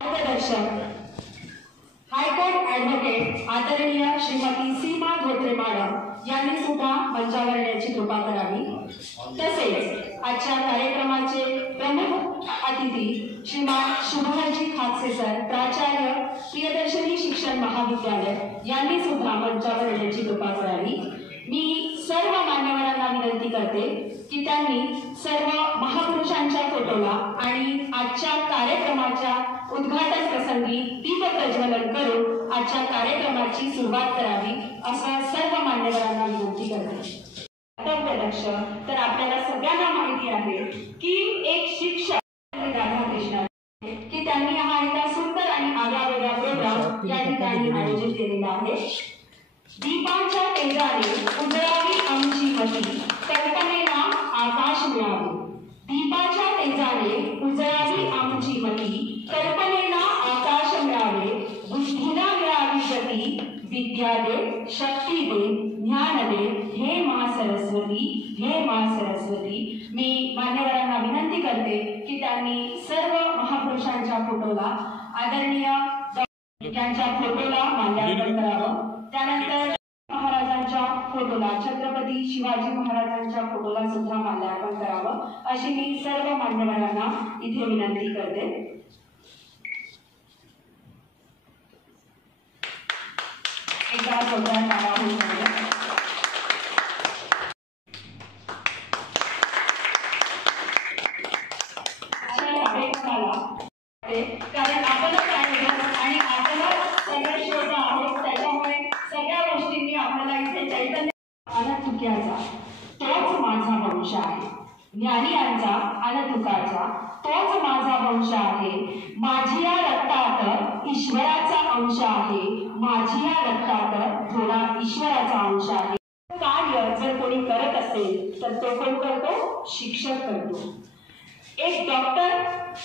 मार्गदर्शक high court advocate आदरणीय श्रीमती सीमा Dhotre madam यांनी सुद्धा मंचावर येण्याची कृपा करावी। तसेच आजच्या कार्यक्रमाचे प्रमुख अतिथी श्रीमान शुभमजी खापसे सर प्राचार्य प्रियदर्शनी शिक्षण महाविद्यालय यांनी सुद्धा मंचावर येण्याची कृपा करावी। मी सर्व मान्यवरांना विनंती करते की त्यांनी सर्व महापुरुषांच्या फोटोला आणि आजच्या कार्यक्रमाच्या उद्घाटन प्रसंगी दीप प्रज्वलन करून आजच्या कार्यक्रमाची सुरुवात करावी असं सर्व मान्यवरांना विनंती करते। कर्तव्यदक्ष तर आपल्याला सगळ्यांना माहिती आहे की एक शिक्षक राधाकृष्ण की त्यांनी हा एका सुंदर आणि आगळावेगळा प्रोग्राम या ठिकाणी आयोजित केलेला आहे। दीपांच्या तेजाने उजळावी आमची मती कल्पनेला आकाश मिळावे। दीपाच्या तेजाने उजळावी आमची मती कल्पनेला आकाश मिळावे। बुद्धीला मिळावी गती विद्या दे शक्ती दे ज्ञान दे हे मा सरस्वती हे मा सरस्वती। मी मान्यवरांना विनंती करते की त्यांनी सर्व महापुरुषांच्या फोटोला आदरणीय यांच्या फोटोला माल्यार्पण करावं। त्यानंतर महाराजांच्या फोटोला छत्रपती शिवाजी महाराजांच्या फोटोला सुद्धा माल्यार्पण करावं अशी मी सर्व मान्यवरांना इथे विनंती करते। एकदा सगळ्या टाळ्या होऊन जाऊया। कारण आपणच आहे आणि आपणच सगळे श्रोता आहोत, त्याच्यामुळे सगळ्या गोष्टींनी आपल्याला इथे चैतन्य अनतुक्याचा तोच माझा वंश आहे। ज्ञानियांचा अनतुकाचा तोच माझा वंश आहे। माझी या रक्तात ईश्वराचा अंश आहे। माझी या रक्तात थोडा ईश्वराचा अंश आहे। कार्य जर कोणी करत असेल तर तो कोण करतो? शिक्षक करतो। एक डॉक्टर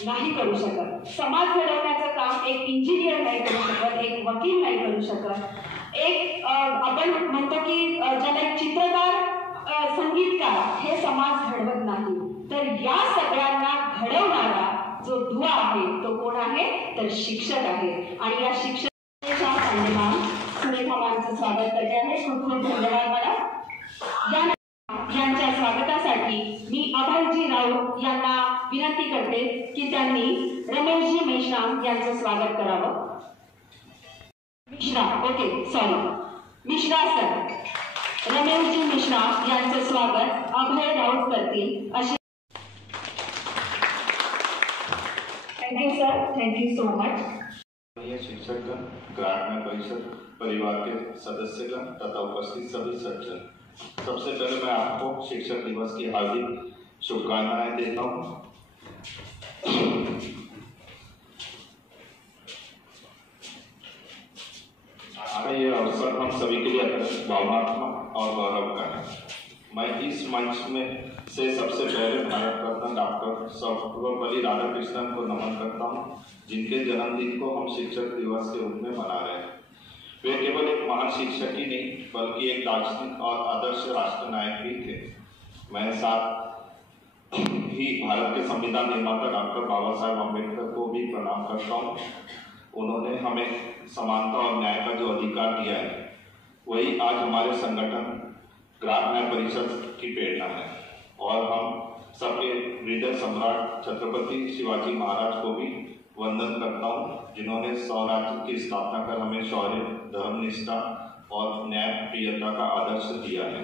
नाही करू शकत, समाज घडवण्याचं काम एक इंजिनियर नाही करू शकत, एक वकील नाही करू शकत, एक आपण म्हणतो की ज्याला एक चित्रकार संगीतकार हे समाज घडवत नाही। तर या सगळ्यांना घडवणारा जो दुवा आहे तो कोण आहे? तर शिक्षक आहे। आणि या शिक्षकाच्या सन्मान सुरेखामांचं स्वागत करते आहे। खूप खूप धन्यवाद मला। यांच्या स्वागतासाठी मी अभयजी राऊत यांना विनंती करते की त्यांनी रमेशजी मेश्राम यांचं स्वागत करावं। Mishra, okay sorry, Mishra sir, Rameshji Meshram यांचं स्वागत अभय राऊत करतील अशी। Thank you sir, thank you so much. शिक्षकगण, ग्रामीण परिषद परिवार के सदस्यगण तथा उपस्थित सभी सज्जन, सबसे पहले मैं आपको शिक्षक दिवस की हार्दिक शुभकामनाएं देता हूँ। आज ये अवसर हम सभी के लिए भावनात्मक और गौरव का है। मैं इस मंच में से सबसे पहले भारत रत्न डॉक्टर सर्वपल्ली राधाकृष्णन को नमन करता हूँ, जिनके जन्मदिन को हम शिक्षक दिवस के रूप में मना रहे हैं। वे केवल एक महान शिक्षक ही नहीं बल्कि एक दार्शनिक और आदर्श राष्ट्र नायक भी थे। मैं साथ ही भारत के संविधान निर्माता डॉक्टर बाबा साहेब अम्बेडकर को भी प्रणाम करता हूँ। उन्होंने हमें समानता और न्याय का जो अधिकार दिया है वही आज हमारे संगठन ग्रामीण परिषद की प्रेरणा है। और हम सबके हृदय सम्राट छत्रपति शिवाजी महाराज को भी वंदन करता हूँ, जिन्होंने स्वराज्य की स्थापना कर हमें शौर्य, धर्मनिष्ठा और न्यायप्रियता का आदर्श दिया है।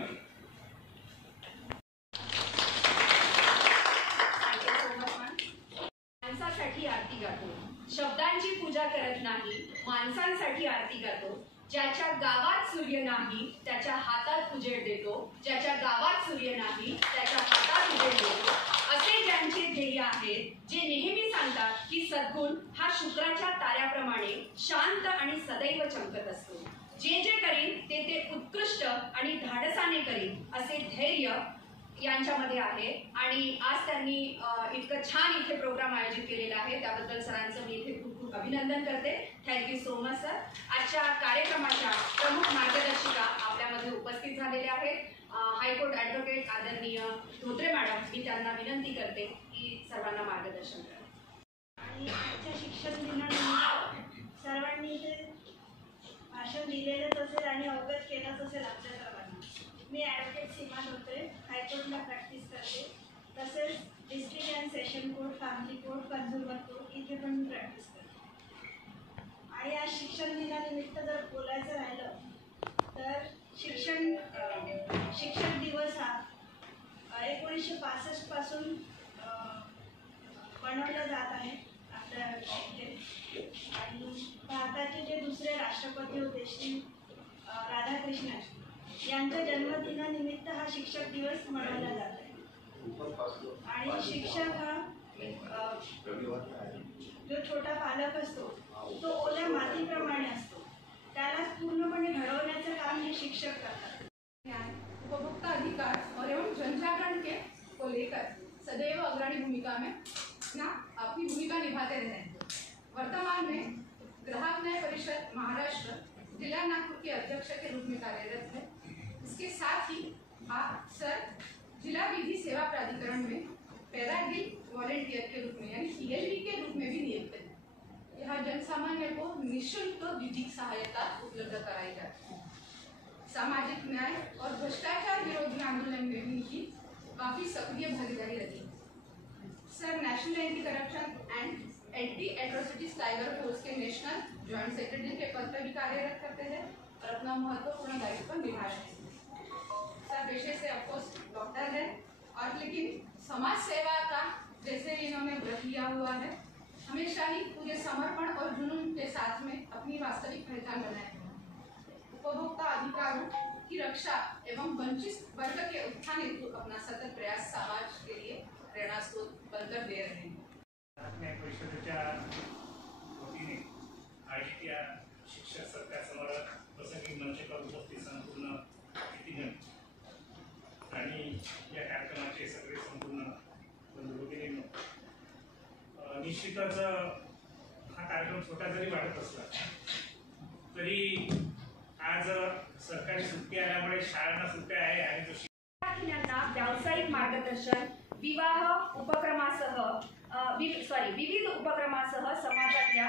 माणसासाठी आरती गातो, शब्दांची पूजा करत नाही, माणसांसाठी आरती गातो। ज्याच्या गावात सूर्य नाही त्याच्या हातात उजेड देतो, ज्याच्या गावात सूर्य नाही त्याच्या हातात उजेड देतो। असे ज्यांचे ध्येय आहेत, जे नेहमी सांगतात की सद्गुण हा शुक्राच्या ताऱ्याप्रमाणे शांत आणि सदैव चमकत असतो। जे जे करीन ते उत्कृष्ट आणि धाडसाने करीन असे धैर्य यांच्यामध्ये आहे। आणि आज त्यांनी इतकं छान इथे प्रोग्राम आयोजित केलेला आहे, त्याबद्दल सरांचं मी इथे खूप खूप अभिनंदन करते। Thank you so much sir. आजच्या कार्यक्रमाच्या प्रमुख मार्गदर्शिका आपल्यामध्ये उपस्थित झालेल्या आहेत हायकोर्ट ॲडव्होकेट आदरणीय धोत्रे मॅडम। मी त्यांना विनंती करते की सर्वांना मार्गदर्शन करा। आणि आजच्या शिक्षक दिनानिमित्त साहेबांनी इथे भाषण दिलेलंच असेल आणि अवगत केलंच असेल आमच्या सर्वांना. मी ॲडव्होकेट सीमा धोत्रे, हायकोर्टला प्रॅक्टिस करते. तसेच district and session court, family court, consumer court इथे पण मी प्रॅक्टिस करते. आणि आज शिक्षण दिनानिमित्त जर बोलायचं राहिलं तर शिक्षक दिवस हा 1965 पासून बनवला जात आहे आपल्या इथे. आणि भारताचे जे दुसरे राष्ट्रपती होते श्री राधाकृष्णन यांच्या जन्मदिनानिमित्त हा शिक्षक दिवस मनवला जात आहे. आणि शिक्षक हा जो छोटा पालक असतो तो ओल्या मातीप्रमाणे असतो. त्याला पूर्णपणे घडवण्याचं काम हे शिक्षक करतात. उपभोक्ता अधिकार और एवं जनजागरण को लेकर सदैव अग्रणी भूमिका में अपनी भूमिका निभाते रहे हैं। वर्तमान में ग्राहक न्याय परिषद महाराष्ट्र जिला नागपुर के अध्यक्ष के रूप में कार्यरत है। इसके साथ ही आप सर जिला विधि सेवा प्राधिकरण में पैरागिल वॉलेंटियर के रूप में यानी PLV के रूप में भी नियुक्त है। यहाँ जनसामान्य को निःशुल्क विधिक सहायता उपलब्ध कराई जाती है। सामाजिक न्याय और भ्रष्टाचार विरोधी आंदोलन में भी इनकी काफी सक्रिय भागीदारी रही। Sir national anti corruption and anti atrocities tiger force के नेशनल जॉइंट सेक्रेटरी के पद पर भी कार्यरत करते हैं और अपना महत्वपूर्ण दायित्व निभा रहे हैं। सर पेशे से ऑफकोर्स डॉक्टर है और लेकिन समाज सेवा का जैसे इन्होंने व्रत लिया हुआ है, हमेशा ही पूरे समर्पण और जुनून के साथ में अपनी वास्तविक पहचान बनाए हैं। उपभोक्ता अधिकारों की रक्षा एवं वंचित वर्ग के उत्थान हेतु अपना सतत प्रयास समाज के लिए प्रेरणा स्रोत बनकर दे रहे हैं। न्याय परिषदेच्या वतीने आयोजित या शिक्षक सत्कारासमोर प्रसंगी मंचावर उपस्थित संपूर्ण अतिथीगण आणि या कार्यक्रमाचे सगळे संपूर्ण बंधू भगिनींनो, निश्चितच हा कार्यक्रम छोटा जरी वाटत असला तरी आज सरकारी सुट्टी आल्यामुळे शाळांना सुट्ट्या आहे आणि जो विद्यार्थ्यांना व्यावसायिक मार्गदर्शन विविध उपक्रमासह समाजातल्या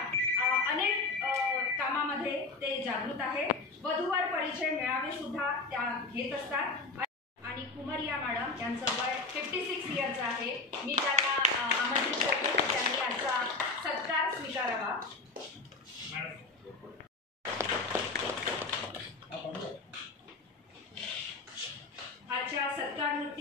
अनेक कामामध्ये ते जागृत आहेत। वधूवर परिचय मेळावे सुद्धा त्या घेत असतात। आणि कुमारिया मॅडम यांचं वय 56 इयर्स आहे। मी त्यांना आमंत्रित करते की त्यांनी आजचा सत्कार स्वीकारावा। आजच्या सत्कारवरती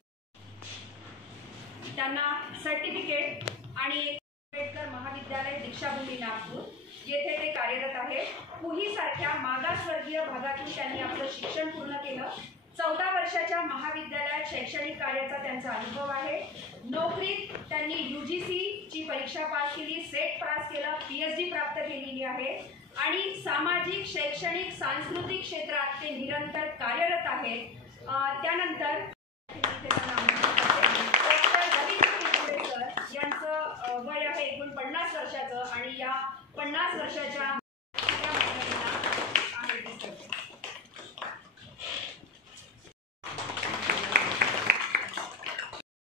त्यांना सर्टिफिकेट आणि आंबेडकर महाविद्यालय दीक्षाभूमी नागपूर येथे ते कार्यरत आहेत। पुही सारख्या मागासवर्गीय भागातून त्यांनी आपलं शिक्षण पूर्ण केलं। 14 वर्षाच्या महाविद्यालयात शैक्षणिक कार्याचा त्यांचा अनुभव आहे। नोकरीत त्यांनी UGC ची परीक्षा पास केली, सेट पास केलं, PhD प्राप्त केलेली आहे आणि सामाजिक, शैक्षणिक, सांस्कृतिक क्षेत्रात ते निरंतर कार्यरत आहेत। त्यानंतर यांचं वय आहे 49 वर्षाचं आणि या 50 वर्षाच्या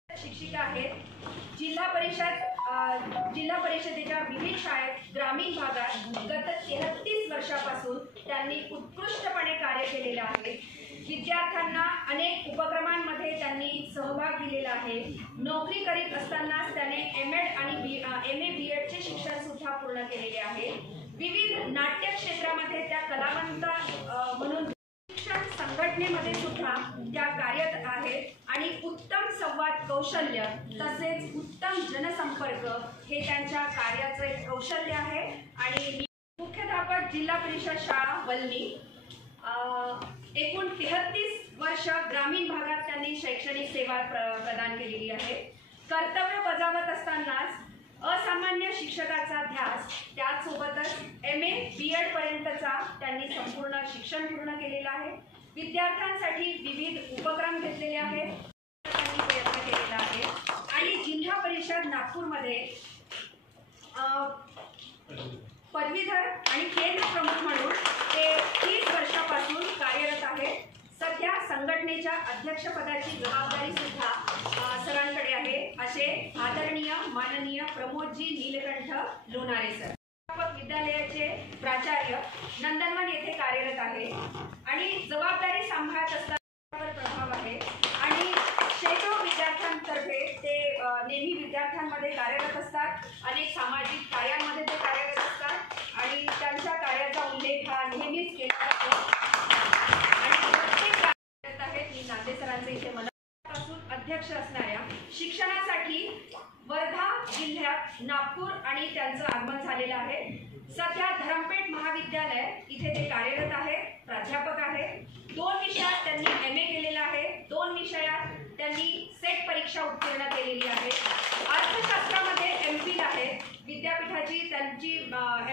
शिक्षिका आहेत। जिल्हा परिषदेच्या विविध शाळेत ग्रामीण भागात गत 33 वर्षापासून त्यांनी उत्कृष्टपणे कार्य केलेले आहे। विद्यार्थ्यांना अनेक उपक्रमांमध्ये त्यांनी सहभाग दिलेला आहे। नोकरी करीत असतानाच त्याने MA आणि MA BEdचे शिक्षण सुद्धा पूर्ण केलेले आहे। विविध नाट्य क्षेत्रामध्ये त्या कलावंत म्हणून शिक्षण संघटनेमध्ये सुद्धा त्या कार्यरत आहेत आणि उत्तम संवाद कौशल्य तसेच उत्तम जनसंपर्क हे त्यांच्या कार्याचं एक कौशल्य आहे। आणि मुख्याध्यापक जिल्हा परिषद शाळा वल्ली, एकूण 33 वर्ष ग्रामीण भागात त्यांनी शैक्षणिक सेवा प्रदान केलेली आहे। कर्तव्य बजावत असतानाच असामान्य शिक्षकाचा ध्यास, त्याचसोबतच MA BEd पर्यंतचा त्यांनी संपूर्ण शिक्षण पूर्ण केलेलं आहे। विद्यार्थ्यांसाठी विविध उपक्रम घेतलेले आहेत, त्यांनी प्रयत्न केलेला आहे आणि जिल्हा परिषद नागपूरमध्ये पदवीधर आणि केंद्र प्रमुख म्हणून ते 30 वर्षापासून कार्यरत आहेत। सध्या संघटनेच्या अध्यक्षपदाची जबाबदारी सुद्धा सरांकडे आहे, असे आदरणीय माननीय प्रमोदजी नीलकंठ लोणारे सर। विद्यालयाचे प्राचार्य प्राचार्य नंदनवन येथे कार्यरत आहे आणि जबाबदारी सांभाळत असताना प्रभाव आहे आणि शेकडो विद्यार्थ्यांतर्फे ते नेहमी विद्यार्थ्यांमध्ये कार्यरत असतात. अनेक सामाजिक कार्यांमध्ये ते कार्यरत असतात आणि त्यांच्या कार्याचा उल्लेख हा नेहमीच केला जातो आणि प्रत्येक कार्यरत आहेत. मी नाते सरांचे इथे मनापासून अध्यक्ष असणाऱ्या शिक्षणासाठी वर्धा जिल्ह्यात नागपूर आणि त्यांचं आगमन झालेलं आहे. सध्या धरमपेठ महाविद्यालय इथे ते कार्यरत आहेत, प्राध्यापक आहेत. 2 विषयात त्यांनी MA केलेलं आहे, 2 विषयात त्यांनी सेट परीक्षा उत्तीर्ण केलेली आहे. अर्थशास्त्रामध्ये MPhil आहे, विद्यापीठाची त्यांची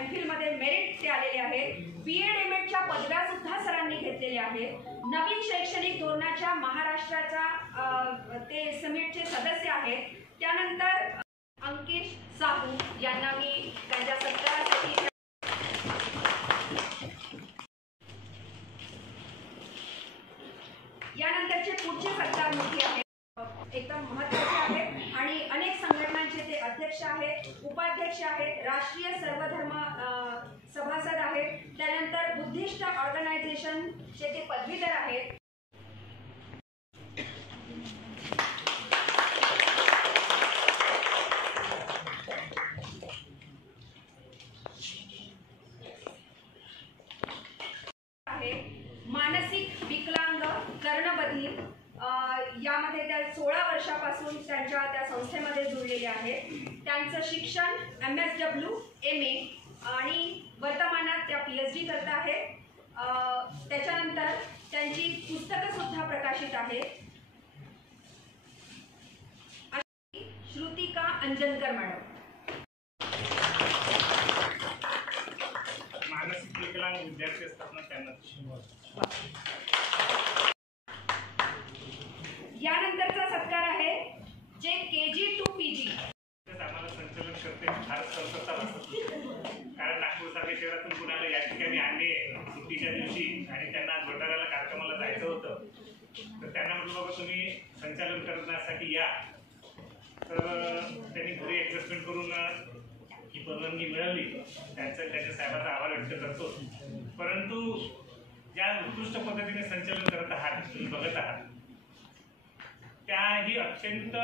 MPhil मध्ये मेरिट ते आलेले आहेत. BEd MAedच्या पदव्या सुद्धा सरांनी घेतलेल्या आहेत. नवीन शैक्षणिक धोरणाच्या महाराष्ट्राचा ते समिटचे सदस्य आहेत. त्यानंतर अंकित साहू यांना मी त्यांच्या सत्कारासाठी यानंतरचे पुढचे सत्कारमुखी आहेत, एकदम महत्त्वाचे आहेत आणि अनेक संघटनांचे ते अध्यक्ष आहेत, उपाध्यक्ष आहेत, राष्ट्रीय सर्वधर्म सभासद आहेत. त्यानंतर बुद्धिस्ट ऑर्गनायझेशनचे ते पदवीधर आहेत. मानसिक विकलांग कर्णबधीर यामध्ये त्या 16 वर्षापासून त्यांच्या त्या संस्थेमध्ये जुळलेले आहेत. त्यांचं शिक्षण MSW MA आणि वर्तमानात त्या PhD करत आहेत. त्याच्यानंतर त्यांची पुस्तकं सुद्धा प्रकाशित आहेत. श्रुतिका अंजनकर मॅडम. मानसिक विकलांग विद्यार्थी असतात ना त्यांना. यानंतरचा सत्कार आहे जे KG to PG. आम्हाला संचलन करते फार संतोषा वाटत, कारण नागपूरसारख्या शहरातून कुणाला या ठिकाणी आणणे सुट्टीच्या दिवशी आणि त्यांना भंडाऱ्याला कार्यक्रमाला जायचं होतं, तर त्यांना म्हटलं बाबा तुम्ही संचालन करण्यासाठी या. तर त्यांनी घरी ॲडजस्टमेंट करून ही परवानगी मिळाली. त्यांच्या साहेबांचा आभार व्यक्त करतो. परंतु ज्या उत्कृष्ट पद्धतीने संचलन करत आहात, तुम्ही बघत आहात, त्याही अत्यंत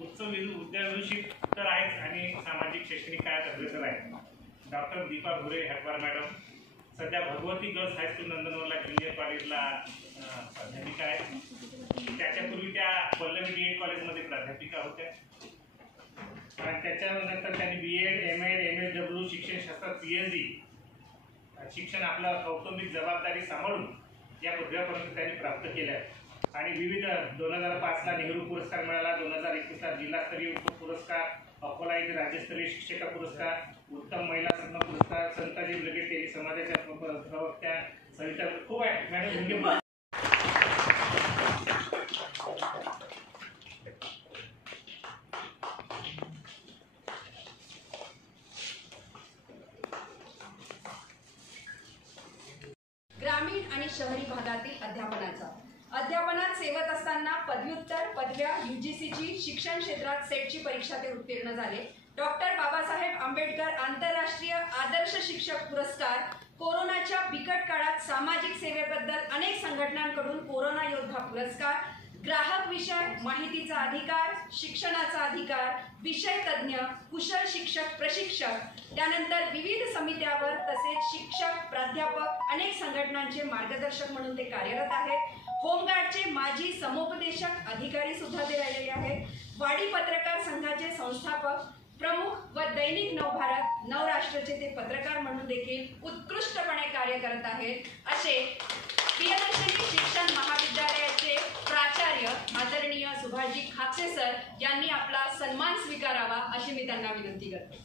उच्च विद्याविषयक तर आहेत आणि सामाजिक शैक्षणिक कार्यात अग्रेसर आहेत. डॉक्टर दीपा भुरे हटवार मॅडम सध्या भगवती गर्ल्स हायस्कूल नंदनवनला ज्युनियर कॉलेजला प्राध्यापिका आहेत. त्याच्यापूर्वी त्या पल्लवी BEd कॉलेजमध्ये प्राध्यापिका होत्या आणि त्याच्यानंतर त्यांनी BEd MAed MSW शिक्षणशास्त्रात PhD शिक्षण आपलं कौटुंबिक जबाबदारी सांभाळून या पदव्यापर्यंत त्यांनी प्राप्त केल्या आणि विविध 2005ला नेहरू पुरस्कार मिळाला, 2021ला जिल्हास्तरीय पुरस्कार, अकोला येथे राज्यस्तरीय शिक्षिका पुरस्कार, उत्तम महिला रत्न पुरस्कार, संताजी ब्रिगेड टेली समाजाच्या प्रवक्त्या सविता खूप आहे मॅडम. ग्रामीण आणि शहरी भागातील अध्यापनात सेवत असताना पदव्युत्तर पदव्या UGCची शिक्षण क्षेत्रात सेटची परीक्षा ते उत्तीर्ण झाले. डॉक्टर बाबासाहेब आंबेडकर आंतरराष्ट्रीय आदर्श शिक्षक पुरस्कार, कोरोनाच्या बिकट काळात सामाजिक सेवेबद्दल अनेक संघटनांकडून कोरोना योद्धा पुरस्कार, ग्राहक विषय, माहितीचा अधिकार, शिक्षणाचा अधिकार, विषय तज्ज्ञ, कुशल शिक्षक प्रशिक्षक, त्यानंतर विविध समित्यावर तसेच शिक्षक प्राध्यापक अनेक संघटनांचे मार्गदर्शक म्हणून ते कार्यरत आहेत. होमगार्डचे माजी समुपदेशक अधिकारी सुद्धा ते राहिलेले आहेत. वाडी पत्रकार संघाचे संस्थापक प्रमुख व दैनिक नवभारत नवराष्ट्रचे ते पत्रकार म्हणून देखील उत्कृष्टपणे कार्य करत आहेत. असे प्रियदर्शनी शिक्षण महाविद्यालयाचे प्राचार्य आदरणीय सुभाषजी खापसे सर यांनी आपला सन्मान स्वीकारावा अशी मी त्यांना विनंती करते.